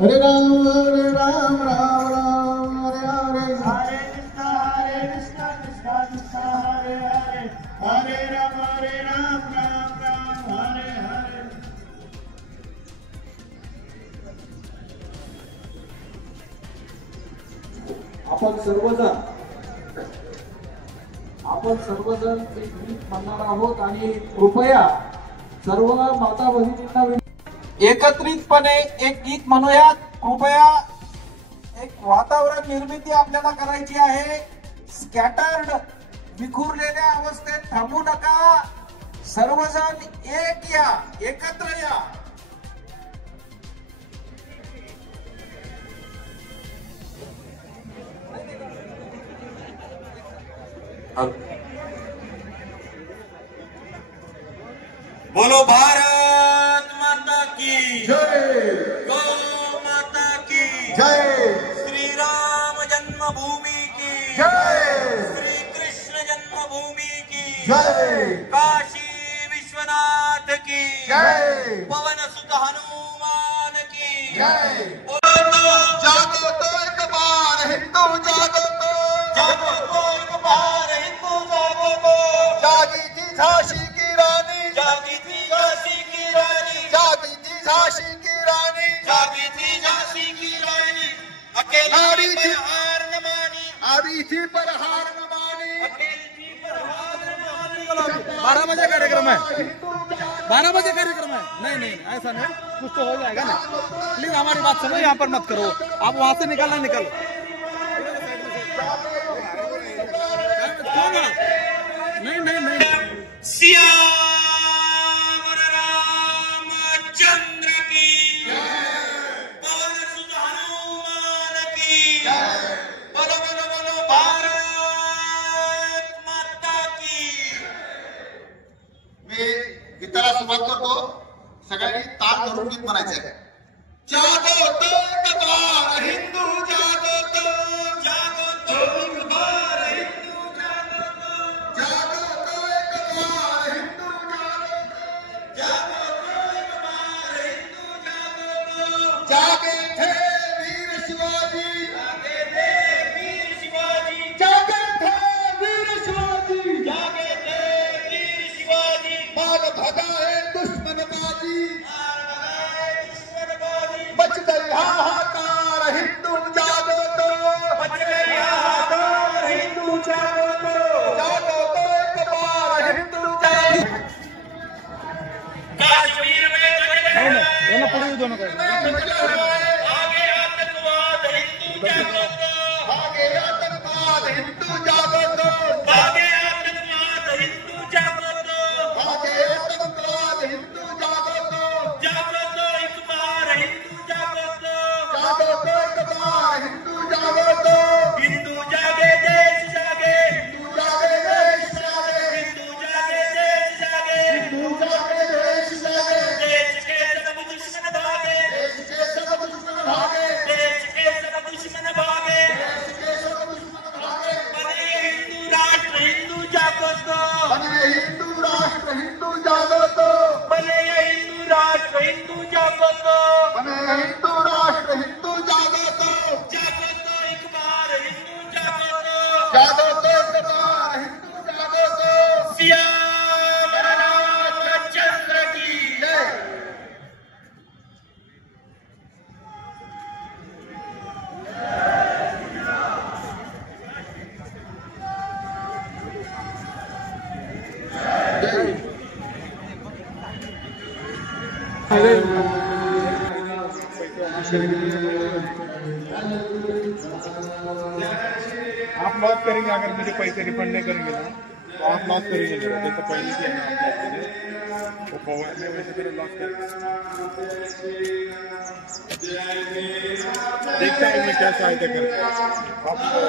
हरे राम राम राम हरे हरे हरे कृष्णा कृष्णा कृष्णा हरे हरे हरे राम राम राम हरे हरे। आपण सर्वजण एक गीत म्हणणार आहोत आणि कृपया सर्व माता भगिनींना एकत्रितपणे एक गीत म्हणूयात। कृपया एक वातावरण निर्मिती आपल्याला करायची आहे। स्कॅटर्ड विखुरलेल्या अवस्थेत थांबू नका, सर्वजण एक या, एकत्र या। बोलो भारत माता की जय, गौ माता की जय, श्री राम जन्मभूमि की जय, श्री कृष्ण जन्मभूमि की जय, काशी विश्वनाथ की जय, पवन सुत हनुमान की जय। जागो तो एक बार हिंदू जागो तो एक बार हिंदू जागो तो जागी थी झांसी की रानी, जागी थी झांसी की रानी जागी थी झांसी की रानी, जागी थी झांसी की रानी अकेली थी पर हार न मानी आरी थी पर हार न मानी। अकेली थी पर हार न मानी। 12 बजे कार्यक्रम है, 12 बजे कार्यक्रम है। नहीं नहीं ऐसा नहीं, कुछ तो हो जाएगा ना। प्लीज हमारी बात सुनो, यहाँ पर मत करो। आप वहां से निकलना निकलो। नहीं नहीं नहीं, श्याम रामचंद्र की पवन सुत हनुमान की बोलो बोलो बोलो भारत माता की। मी गीताला सुरुवात करतो। सगळ्यांनी ताल धरून गीत म्हणायचं आहे। जागो तो एक बार हिंदू जागो तो एक बार हिंदू जागो तो जागो तो एक बार हिंदू जागो तो एक बार हिंदू जागो तो जागे थे वीर शिवाजी, जागे थे वीर शिवाजी जागे थे वीर शिवाजी, जागे थे वीर शिवाजी मार भगाए दुश्मन बाजी, मार भगाए दुश्मनबाजी बच गई हाहाकार हिंदू जागो तो, बच गई हाहाकार हिंदू जागो तो जागो तो एक बार हिंदू जागो। कश्मीर में दोनों पड़ी दोनों का आगे आतंकवाद हिंदू जागो तो आगे आतंकवाद हिंदू जागो तो, आगे आतंकवाद हिंदू जागो तो आगे आतंकवाद हिंदू जागो तो, जागो तो एक बार हिंदू जागो तो जागो तो एक बार हिंदू जागो तो, हिंदू जागे देश जागे हिंदू जागे देश जागे, हिंदू जागे देश जागे हिंदू जागे देश जागे, देश के सब दुश्मन भागे देश के सब दुश्मन भागे, देश के सब दुश्मन भागे देश के सब दुश्मन भागे, बने हिंदू राष्ट्र हिंदू जागो तो बने हिंदू राष्ट्र हिंदू जागो तो, बने हिंदू राष्ट्र हिंदू जागो तो बने हिंदू राष्ट्र हिंदू जागो तो, जागो तो एक बार हिंदू जागो तो जागो तो एक बार हिंदू जागो तो। श्याम रामचंद्र की जय। आप लॉस करेंगे। अगर मुझे पैसे रिफंड नहीं करेंगे ना तो आप लॉस करेंगे मेरा। जैसे पहले किया ना आपने, वो पवन में वैसे मेरा लॉस करेंगे। देखता हूँ मैं क्या सहायता करता हूँ आपको।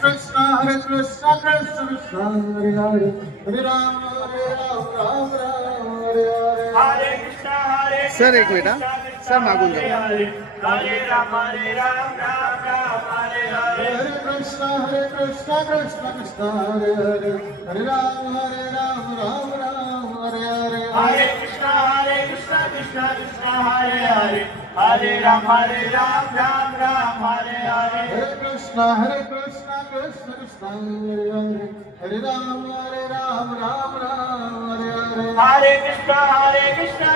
Krishna, Krishna Krishna, Hare Hare, Hare Ram, Ram Ram, Hare Hare. Hare Krishna, sir एक मिनिट हा. सर मागून Hare घ्या. Hare, Hare Ram, Ram Ram, Hare Hare. Hare Krishna, Krishna Krishna, Hare Hare, Hare Ram, Ram Ram, Hare Hare. Hare Krishna, Krishna Krishna, Hare Hare, Hare Ram, Ram Ram, Hare Hare. Hare Krishna, Krishna Krishna, Hare Hare, Hare Ram, Ram Ram, Hare Hare. Hare Krishna, Krishna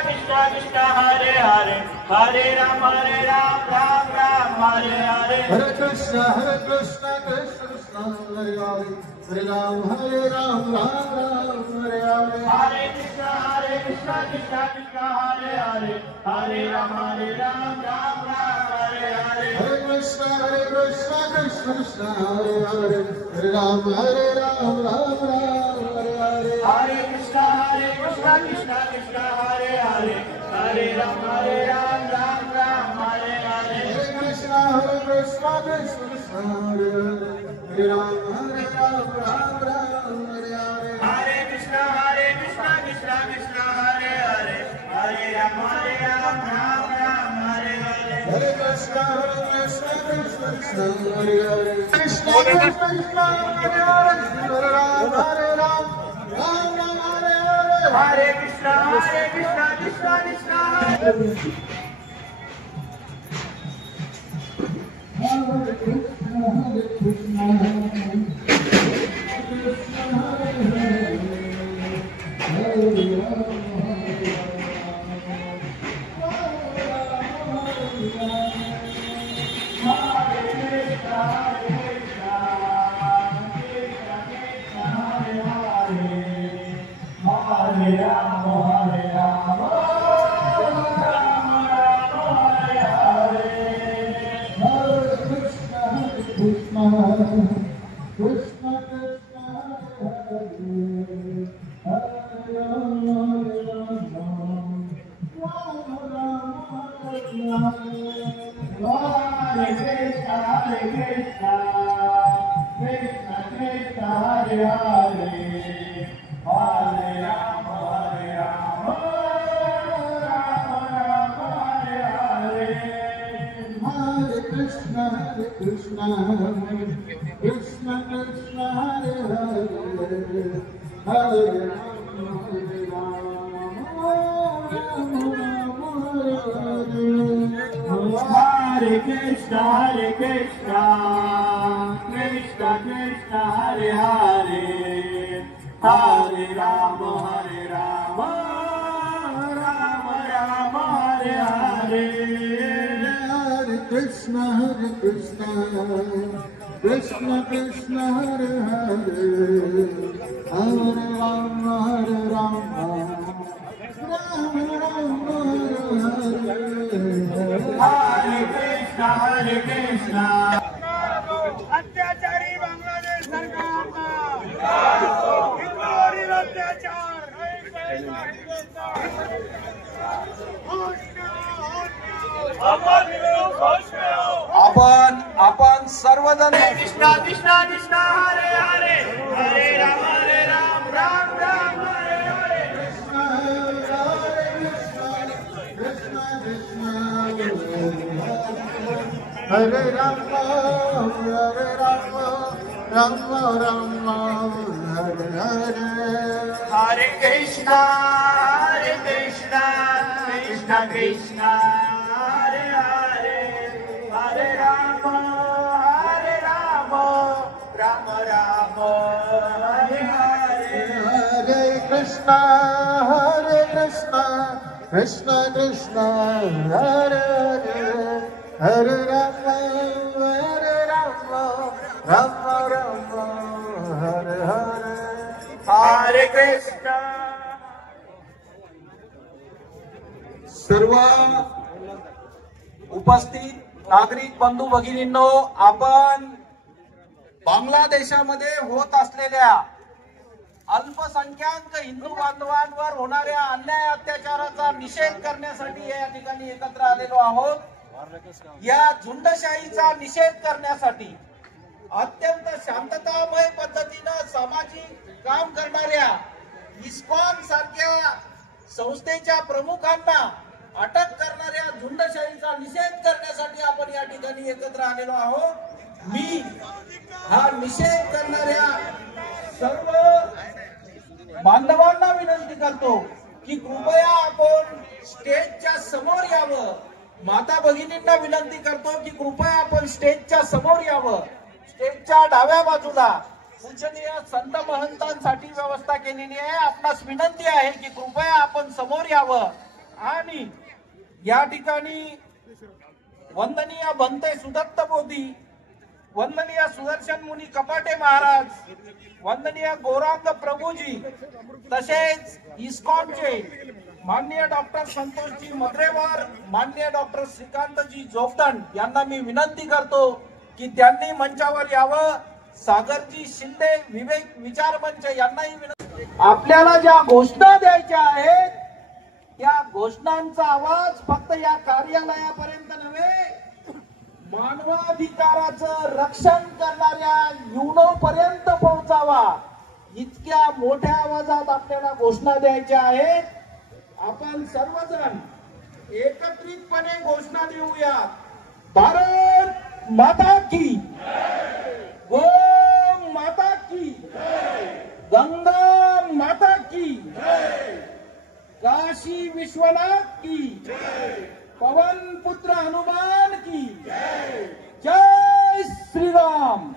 Krishna, Hare Hare, Hare Ram, Ram Ram, Hare Hare. Hare Krishna, Krishna Krishna, Hare Hare, Hare Ram, Ram Ram, Hare Hare. Hare Krishna, Krishna Krishna, Hare Hare, Hare Ram, Ram Ram, Hare Hare. Hare Krishna, Krishna Krishna, Hare Hare, Hare Ram, Ram Ram, Hare Hare. Hare Krishna, Krishna Krishna, Hare Hare, Hare Ram, Ram Ram, Hare Hare. Hare Krishna, Krishna Krishna, Hare Hare, Hare Ram, Ram Ram, Hare Hare. Hare Krishna, Krishna Hare Hare, Hare Ram, Ram Ram, Hare Hare. Hare Krishna, Krishna Hare Hare, Krishna Krishna, Hare Hare, Hare Ram, Ram Ram, Hare Hare. Hare Krishna, Krishna Krishna, Hare. Hare Krishna, Krishna Krishna, Hare Hare, Hare Ram, Ram Ram, Hare Hare. Hare Krishna, Krishna Krishna, Hare Hare, Hare Ram, Ram Hare Krishna, Krishna. अत्याचारी बांग्लादेश सरकार का हिंदुओं अत्याचार आपण सर्वजण कृष्णा कृष्णा कृष्णा हरे हरे हरे राम राम राम हरे हरे कृष्ण हरे राम राम राम हरे हरे हरे कृष्णा कृष्णा कृष्णा हरे हरे हरे राम राम राम हरे हरे हरे कृष्ण कृष्ण कृष्ण हरे हरे हरे राम राम राम हरे हरे हरे कृष्ण सर्व उपस्थित नागरिक बंधू भगिनींनो, आपण बांगलादेशामध्ये होत असलेल्या अल्पसंख्याक हिंदू बांधवांवर होणाऱ्या अन्याय अत्याचाराचा निषेध करण्यासाठी या ठिकाणी एकत्र आलेलो आहोत. या झुंडशाहीचा निषेध करण्यासाठी अत्यंत शांततामय पद्धतीनं सामाजिक काम करणाऱ्या इस्कॉन सारख्या संस्थेच्या प्रमुखांना अटक करणाऱ्या झुंडशाहीचा निषेध करण्यासाठी आपण या ठिकाणी एकत्र आलेलो आहोत. मी हा निषेध करणाऱ्या सर्व बांधवांना विनंती करतो की कृपया आपण स्टेजच्या समोर यावं. माता भगिनींना विनंती करतो की कृपया आपण स्टेजच्या समोर यावं. स्टेजच्या डाव्या बाजूला पूजनीय संत महंतांसाठी व्यवस्था केलेली आहे. आपणास विनंती आहे की कृपया आपण समोर यावं आणि या ठिकाणी वंदनीय भंते सुदत्त बोधी, वंदनीय सुदर्शन मुनी कपाटे महाराज, वंदनीय गौरांग प्रभूजी, तसेच इस्कॉनचे माननीय डॉक्टर संतोषजी मद्रेवार, माननीय डॉक्टर श्रीकांतजी जोगदंड यांना मी विनंती करतो की त्यांनी मंचावर यावं. सागरजी शिंदे विवेक विचार मंच यांनाही विनंती. आपल्याला ज्या घोषणा द्यायच्या आहेत त्या घोषणांचा आवाज फक्त या कार्यालयापर्यंत नव्हे, मानवाधिकाराचं रक्षण करणाऱ्या युनो पर्यंत पोहोचावा. इतक्या मोठ्या आवाजात आपल्याला घोषणा द्यायच्या आहेत. आपण सर्वजण एकत्रितपणे घोषणा देऊयात. भारत माता की, गो माता की, गंगा माता की, काशी विश्वनाथ की, पवन पुत्र हनुमान की, जय श्रीराम.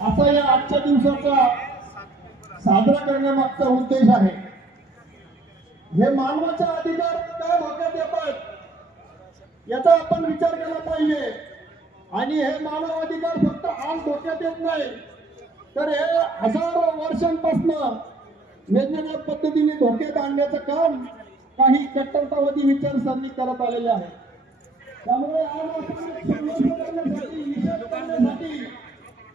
असा या आजच्या दिवसाचा साजरा करण्यामागचा उद्देश आहे. हे मानवाचे अधिकार काय धोक्यात येतात याचा आपण विचार केला पाहिजे. आणि हे मानव अधिकार फक्त आज धोक्यात येत नाही, तर हे हजारो वर्षांपासून वेगवेगळ्या पद्धतीने धोक्यात आणण्याचं काम काही कट्टरतावादी विचारसरणी करत आलेले आहे. त्यामुळे आज आपण संघर्ष करण्यासाठी, निषेध करण्यासाठी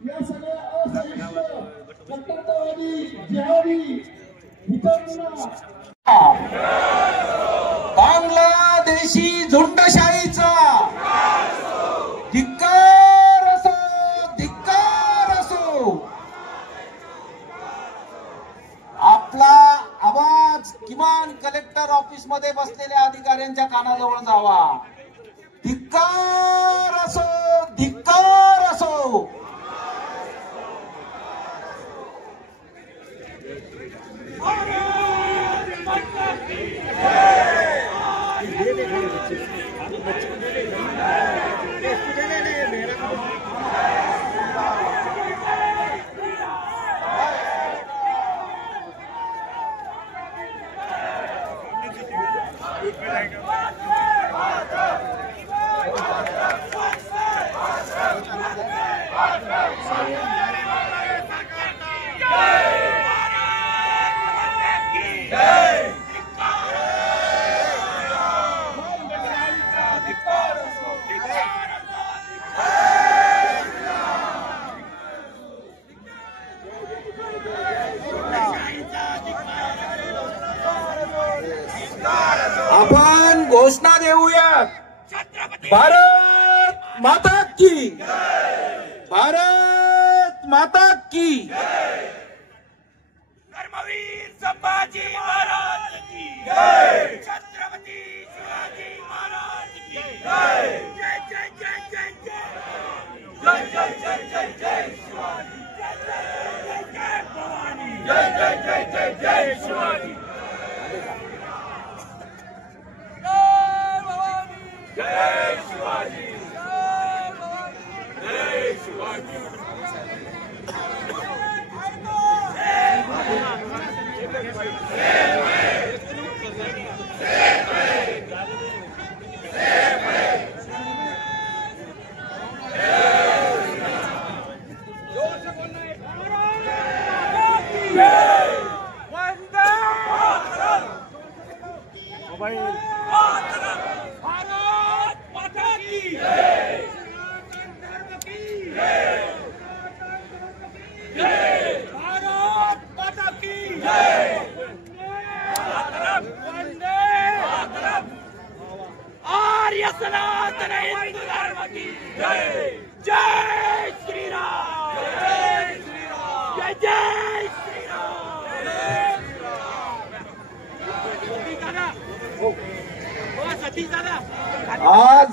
या सगळ्या असहिष्णु कट्टरतावादी जिहादी विचारांना बांगलादेशी झुंडशाहीचा धिक्कार असो, धिक्कार असो. आपला आवाज किमान कलेक्टर ऑफिस मध्ये बसलेल्या अधिकाऱ्यांच्या कानाजवळ जावा. धिक्कार असो, धिक्कार असो. भारत माता की, भारत माता की, धर्मवीर संभाजी महाराज की जय, छत्रपती शिवाजी महाराज की जय, जय जय जय जय जय जय जय जय जय शिवाजी, जय जय जय जय भवानी, जय जय जय जय जय शिवाजी, जय भवानी, जय शिवाजी, जय भवानी, जय शिवाजी. भारत माता की जय, सनातन धर्म की जय, भारत माता की जय, वंदे आर्य सनातन हिंदू धर्म की जय, जय श्री राम, जय श्री राम, जय जय श्री राम, जय श्री राम. आज